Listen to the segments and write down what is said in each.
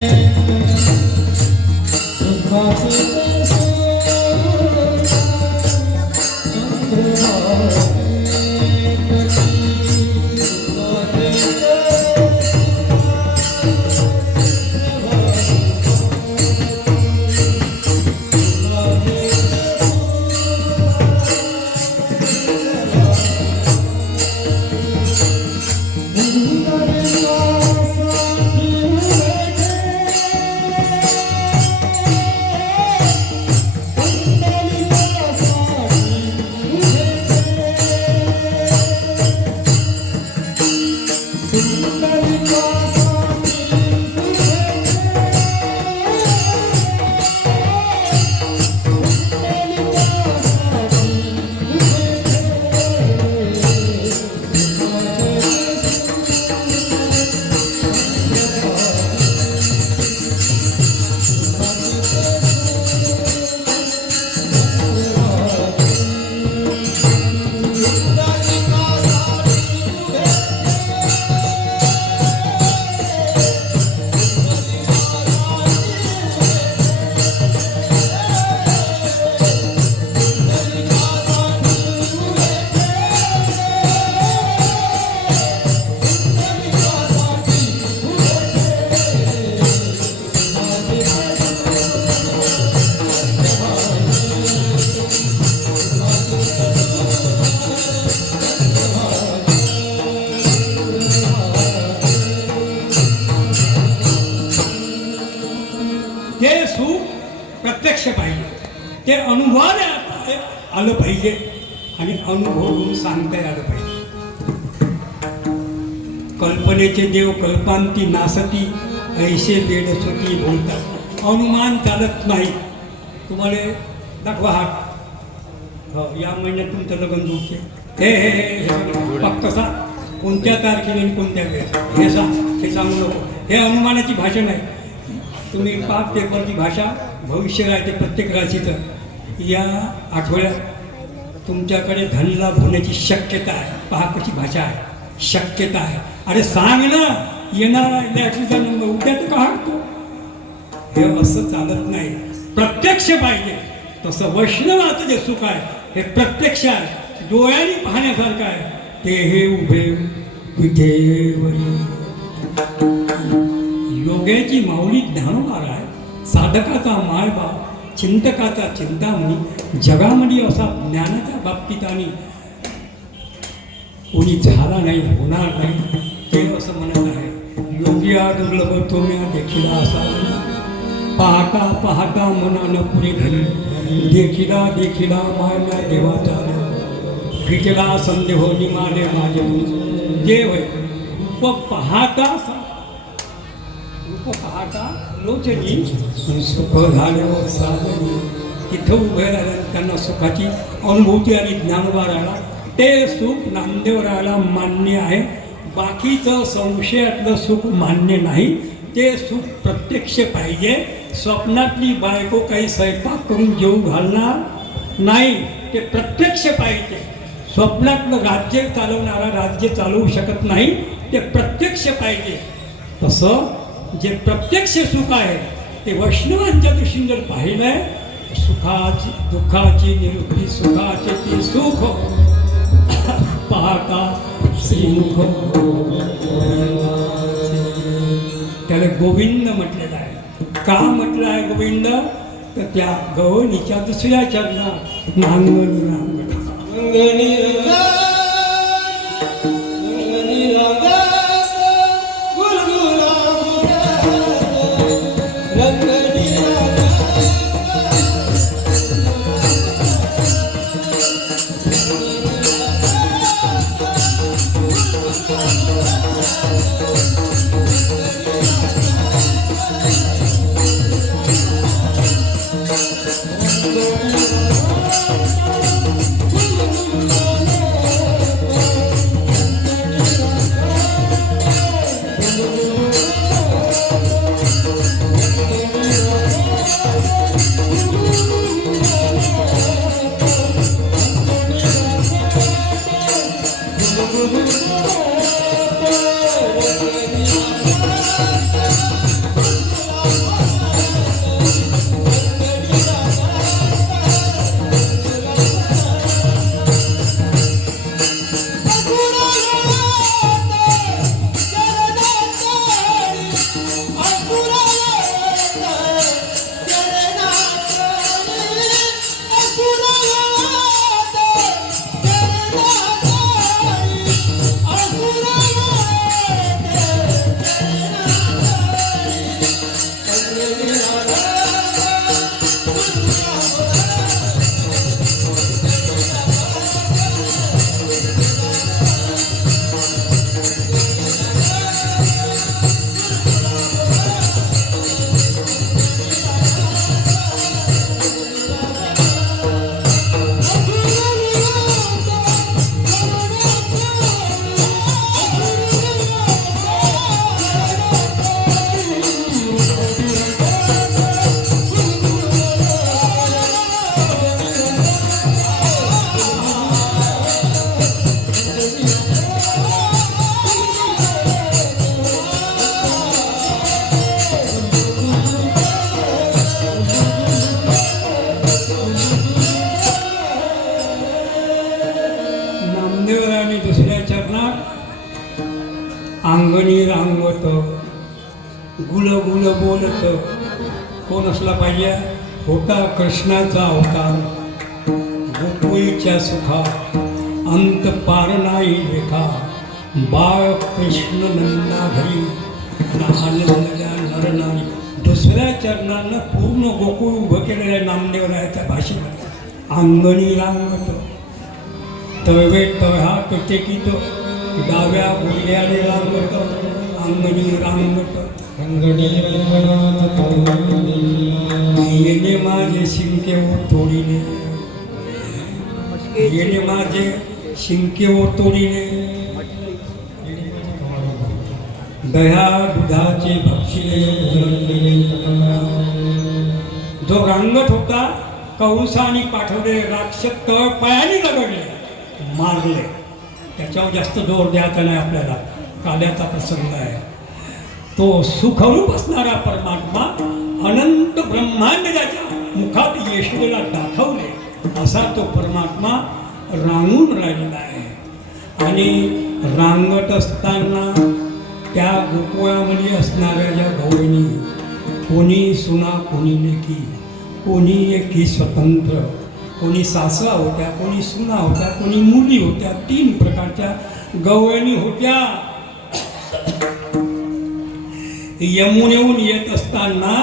ते सुख प्रत्यक्ष पाहिजे, ते अनुभवाला आलं पाहिजे आणि अनुभवून सांगता आलं पाहिजे. कल्पनेचे देव कल्पांती नासती ऐसे बेडसोटी बोलतात. अनुमान चालत नाही. तुम्हाला दाखवा हात. हो, या महिन्यात तुमचं लग्न होते. हे हे हे फक्त सा कोणत्या तारखेने कोणत्या वेळेस हे सांगू नको. हे अनुमानाची भाषा नाही. तुम्ही पाच पेपरची भाषा भविष्य राहते प्रत्येक राशीचं. या आठवड्यात तुमच्याकडे धनलाभ होण्याची शक्यता आहे. पहा कशी भाषा आहे. शक्यता आहे. अरे सांग ना, येणारा लॅटरीचा नंबर उद्या तर काढतो. हे असं चालत नाही. प्रत्यक्ष पाहिजे. तसं वैष्णवाचं जे सुख आहे हे प्रत्यक्ष आहे, डोळ्यांनी पाहण्यासारखं आहे. ते हे उभे विठेवरी योग्याची माऊली ज्ञानोबार आहे. साधकाचा मायबाप, चिंतकाचा चिंतामणी, जगामध्ये असा ज्ञानाच्या बाबतीत आणि कोणी झाला नाही, होणार नाही ते असं म्हणत आहे. योगिया दुर्लभ तुम्ही देखील असा पाहता पाहता मनानं पुरे घरी देखिला देखिला माया देवाचा फिटला संदेह निमाले माझे देव व पाहता लोचनी सुख झाल्यावर साधनी. तिथं उभे राहिल्या त्यांना सुखाची अनुभूती आणि ज्ञानोबा राहिला. ते सुख नामदेवरायाला मान्य आहे. बाकीचं संशयातलं सुख मान्य नाही. ते सुख प्रत्यक्ष पाहिजे. स्वप्नातली बायको काही स्वयंपाक करून जेवू घालणार नाही. ते प्रत्यक्ष पाहिजे. स्वप्नातलं राज्य चालवणारा राज्य चालवू शकत नाही. ते प्रत्यक्ष पाहिजे. तसं जे प्रत्यक्ष सुख आहे ते वैष्णवांच्या दृष्टीने जर पाहिलंय, सुखाची दुःखाची निवृत्ती, सुखाचे ते सुख पाहता श्रीमुख त्याला गोविंद म्हटलेलं आहे. का म्हटलं आहे गोविंद? तर त्या गवणीच्या दुसऱ्या चरणात नांगणी नांगणी अंगणी रांगवत गुल गुल बोलत कोण असला पाहिजे? होता कृष्णाचा अवतार, गोकुळीच्या सुखा अंत पार नाही लेखा, बाळ कृष्ण नंदा घरी आनंदल्या नरनारी. दुसऱ्या चरणानं पूर्ण गोकुळ उभं केलेलं नामदेवरायाच्या भाषेमध्ये. अंगणी रांगवत तळवे तळहा टेकीत, डाव्या उजव्याने रांगवत अंगणी रांगवत. येणे माझे शिंकेवर तोडीने, येणे माझे शिंकेवर तोडीने, दह्या दुधाचे भक्षिले. जो रांगत होता कंसाने पाठवले राक्षस तळ पायाने रगडले, मारले. त्याच्यावर जास्त जोर द्यायचा नाही आपल्याला, काल्याचा प्रसंग आहे. तो सुखरूप असणारा परमात्मा अनंत ब्रह्मांड त्याच्या मुखात येशूला दाखवले, असा तो परमात्मा रांगून राहिलेला आहे. आणि रांगत असताना त्या गोकुळामध्ये असणाऱ्या ज्या गवळणी, कोणी सुना कोणी लेकी, कोणी एकी स्वतंत्र, कोणी सासरा होत्या, कोणी सुना होत्या, कोणी मुली होत्या. 3 प्रकारच्या गवळणी होत्या. यमुनेहून येत असताना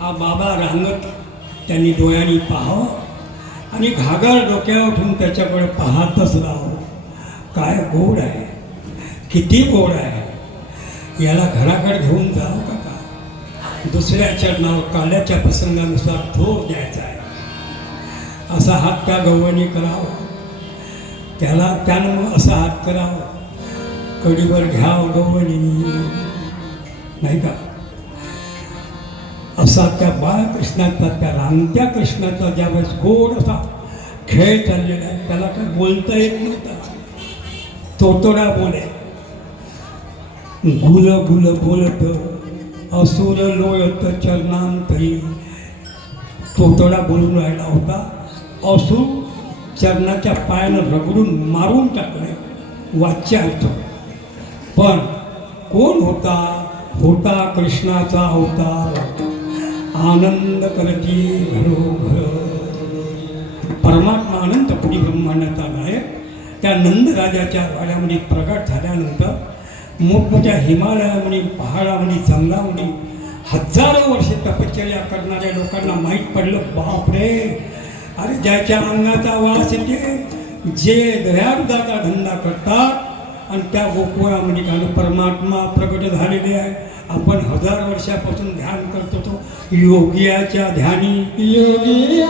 हा बाबा रांगत त्यांनी डोळ्यांनी पाहावं आणि घागर डोक्यावर ठेवून त्याच्याकडे पाहतच राहावं. काय गोड आहे, किती गोड आहे, याला घराकडे घेऊन जावं का? दुसऱ्या चरणावर काल्याच्या प्रसंगानुसार थोर द्यायचा आहे. असा हात त्या गवळणी करावा, त्यानं मग असा हात करावा, कडीवर घ्यावं गवळणी, नाही का? असा त्या बाळकृष्णाचा, त्या रांगत्या कृष्णाचा ज्यावेळेस गोड असा खेळ चाललेला आहे. त्याला काय बोलता येत नव्हता, तोतोडा बोले. गुल गुल बोलत असुर लोळत चरणांतरी. तोतोडा बोलून राहिला होता. असुर चरणाच्या पायानं रगडून मारून टाकले, वाच्य अर्थ. पण कोण होता? होता कृष्णाचा अवतार, आनंद करती घरोघर. परमात्मा अनंत कोटी ब्रह्मांडाचा नायक त्या नंदराजाच्या वाड्यामध्ये प्रगट झाल्यानंतर मोठमोठ्या हिमालयामध्ये, पहाडामध्ये, जंगलामध्ये हजारो वर्षे तपश्चर्या करणाऱ्या लोकांना माहीत पडलं, बापरे, अरे ज्याच्या अंगाचा वास येते, जे दह्याचा धंदा करतात आणि त्या गोकुळामध्ये कारण परमात्मा प्रगट झालेले आहे. आपण 1000 वर्षापासून ध्यान करतो तो योगियाच्या ध्यानी. योगी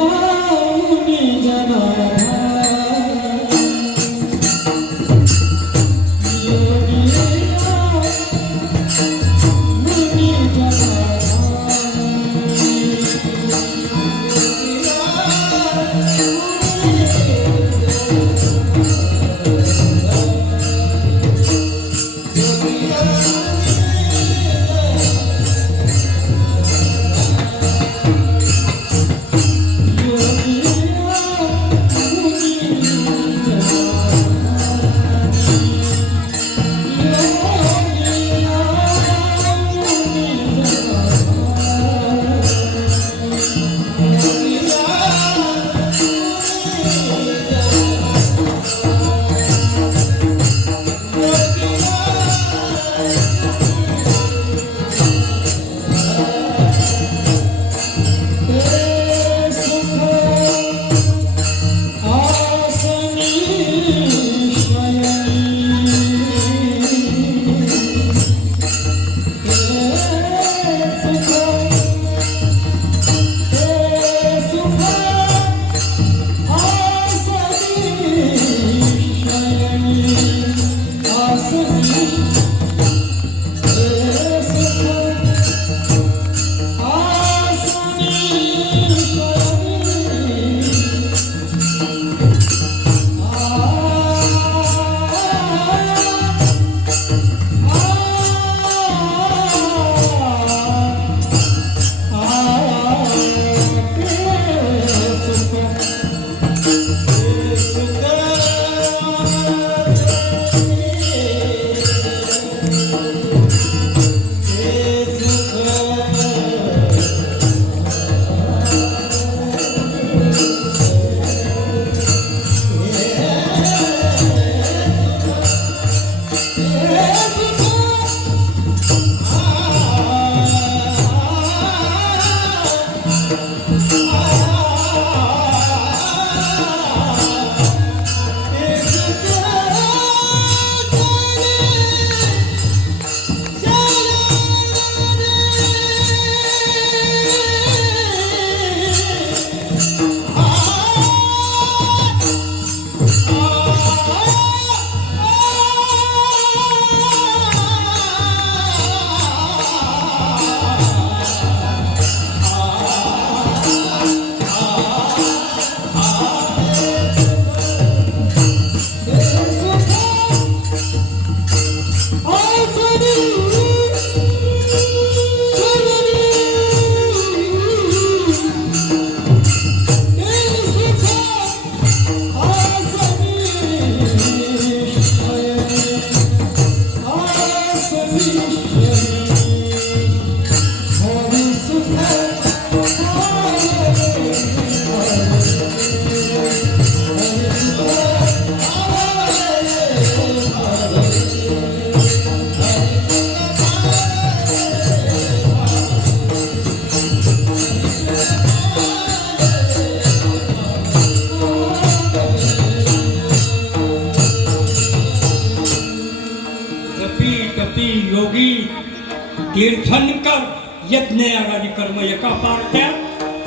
तीर्थंकर यज्ञ यागादी कर्म एका पार्ट्या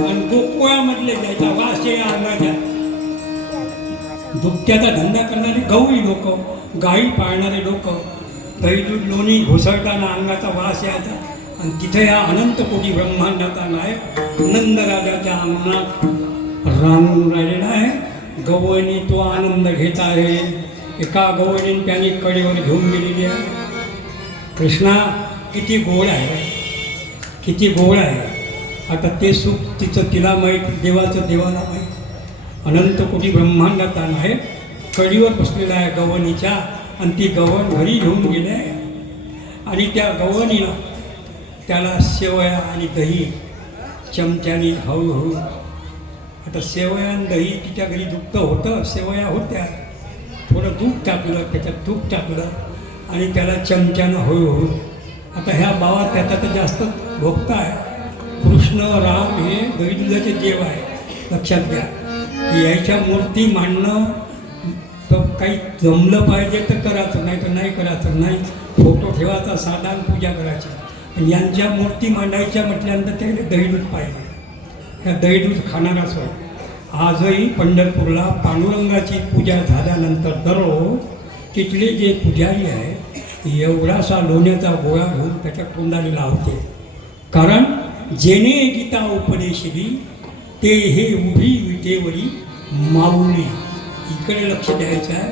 आणि गोकुळामधले द्यायचा वास हे अंगाच्या दुभत्याचा धंदा करणारे गवळी लोक, गायी पाळणारे लोक, दही दूध लोणी घुसळताना अंगाचा वास यायचा. आणि तिथे या अनंत कोटी ब्रह्मांडाचा नायक नंदराजाच्या अंगणात रांगून राहिलेला आहे. गवळणी तो आनंद घेत आहे. एका गवळीने त्याने कडेवर घेऊन गेलेली आहे. कृष्णा किती गोड आहे, किती गोड आहे. आता ते सुख तिचं तिला माहीत, देवाचं देवाला माहीत. अनंत कोटी ब्रह्मांडाचा नायक कडीवर बसलेला आहे गवणीच्या. आणि ती गवण घरी घेऊन गेले आहे. आणि त्या गवणीला त्याला शेवया आणि दही चमच्याने हळूहळू. आता शेवया आणि दही तिच्या घरी दुग्ध होतं, शेवया होत्या. थोडं दूध टाकलं, त्याच्यात तूप टाकलं आणि त्याला चमच्यानं हळूहळू. आता ह्या बाबा त्याचा तर जास्त भोगत आहे. कृष्ण राम हे दही दुधाचे देव आहे, लक्षात घ्या. याच्या मूर्ती मांडणं तर काही जमलं पाहिजे तर करायचं, नाही तर नाही करायचं. नाही फोटो ठेवायचा, साधारण पूजा करायची. पण यांच्या मूर्ती मांडायच्या म्हटल्यानंतर त्याला दहीदूध पाहिजे. ह्या दहीदूध खाणाराच होय. आजही पंढरपूरला पांडुरंगाची पूजा झाल्यानंतर दररोज तिथले जे पुजारी आहे एवढासा लोण्याचा गोळा घेऊन त्याच्या तोंडाने लावते. कारण जेणे गीता उपदेशली ते हे उभी विटेवरी माऊली. इकडे लक्ष द्यायचं आहे.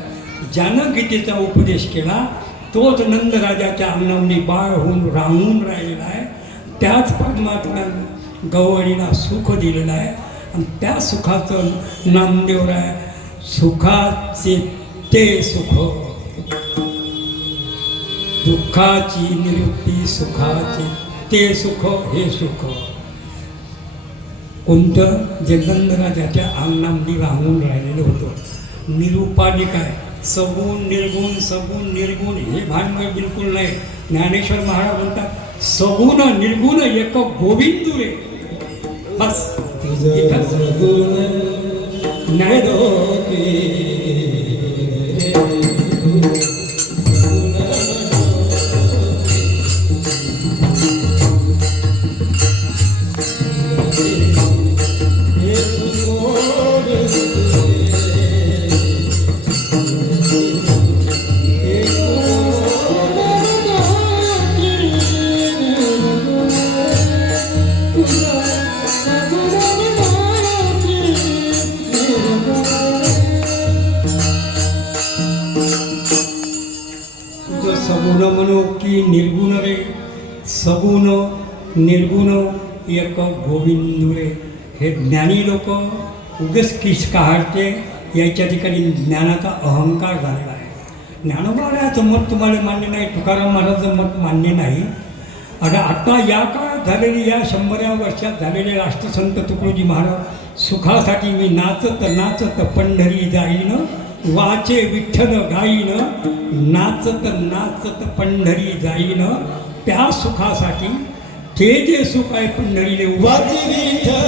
ज्यानं गीतेचा उपदेश केला तोच नंदराजाच्या अंगणावनी बाळ होऊन रांगून राहिलेला आहे. त्याच परमात्म्यानं गवळीला सुख दिलेलं आहे. आणि त्या सुखाचं नामदेव आहे. सुखाचे ते सुख, दुःखाची निवृत्ती सुखाची ते सुख, हे सुख कोणतं? जे नंदराजाच्या अंगणामध्ये राहून राहिलेलं होतं. निरुपाधिक आहे. सगुण निर्गुण, सगुण निर्गुण हे भानगड बिलकुल नाही. ज्ञानेश्वर महाराज म्हणतात सगुण निर्गुण एक गोविंदू रे. बस नाही सगुण म्हणू की निर्गुण रे. सगुण निर्गुण एक गोविंद रे. हे ज्ञानी लोक उगच किस काढते. याच्या ठिकाणी ज्ञानाचा अहंकार झालेला आहे. ज्ञानोबाचं मत तुम्हाला मान्य नाही, तुकाराम महाराजांचं मत मान्य नाही. आणि आता या काळात झालेली, या 100व्या वर्षात झालेले राष्ट्रसंत तुकडोजी महाराज सुखासाठी मी नाचत नाचत पंढरी जाईन, वाचे विठ्ठल गाईन, नाचत नाचत पंढरी जाईन. त्या सुखासाठी ते जे सुख आहे पंढरीले वाचे विठ्ठल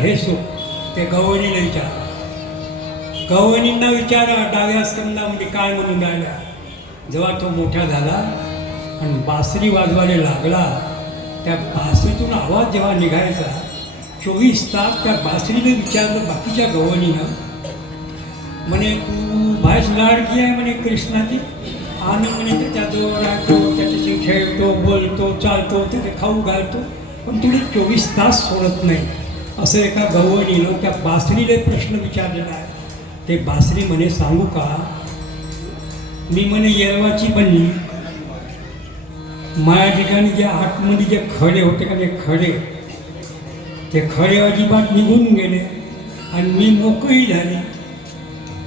हे सुख ते गवळणीला विचारा. गवळणींना विचारा डाव्या स्कंदामध्ये काय म्हणून राहिल्या. जेव्हा तो मोठा झाला आणि बासरी वाजवायला लागला, त्या बासरीतून आवाज जेव्हा निघायचा 24 तास त्या बासरीने विचारलं बाकीच्या गवळणीनं, म्हणे तू भायस लाडकी आहे म्हणे कृष्णाची, आणि म्हणे त्याच्याजवळ राहतो, त्याच्याशी खेळतो, बोलतो, चालतो, त्याचे खाऊ घालतो, पण तुला 24 तास सोडत नाही. असं एका गवळणीनं त्या बासरीला प्रश्न विचारलेला आहे. ते बासरी म्हणे सांगू का, मी म्हणे येरवाची बनली, माझ्या ठिकाणी जे आतमध्ये जे खडे होते का ते खडे अजिबात निघून गेले आणि मी मोकळी झाली.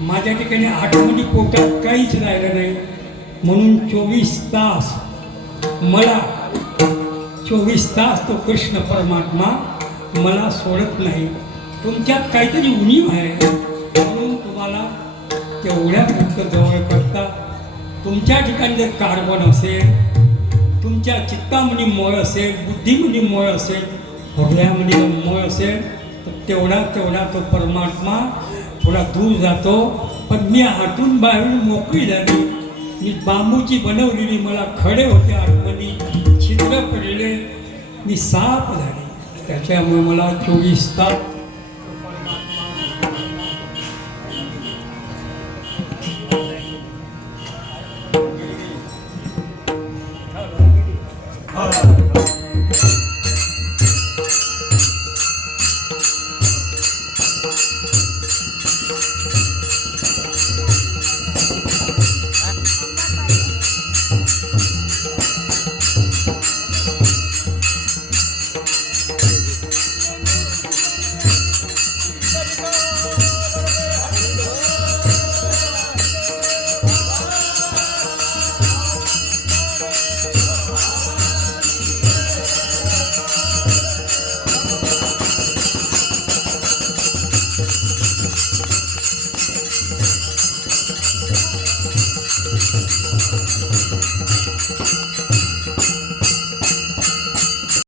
माझ्या ठिकाणी आतमध्ये पोटात काहीच राहिलं नाही, म्हणून 24 तास मला 24 तास तो कृष्ण परमात्मा मला सोडत नाही. तुमच्यात काहीतरी उणीव आहे म्हणून तुम्हाला तेवढ्या मुक्त जवळ करता. तुमच्या ठिकाणी जर कार्बन असेल, तुमच्या चित्तामध्ये मोळ असेल, बुद्धीमध्ये मोळ असेल, हृदयामध्ये मोळ असेल, तर तेवढा तो परमात्मा थोडा दूर जातो. पण मी आतून बाहेरून मोकळी झाली. मी बांबूची बनवलेली, मला खडे होते आतमध्ये, छिद्र पडले, मी साफ झाले. त्याच्यामुळे मला 24 तास हा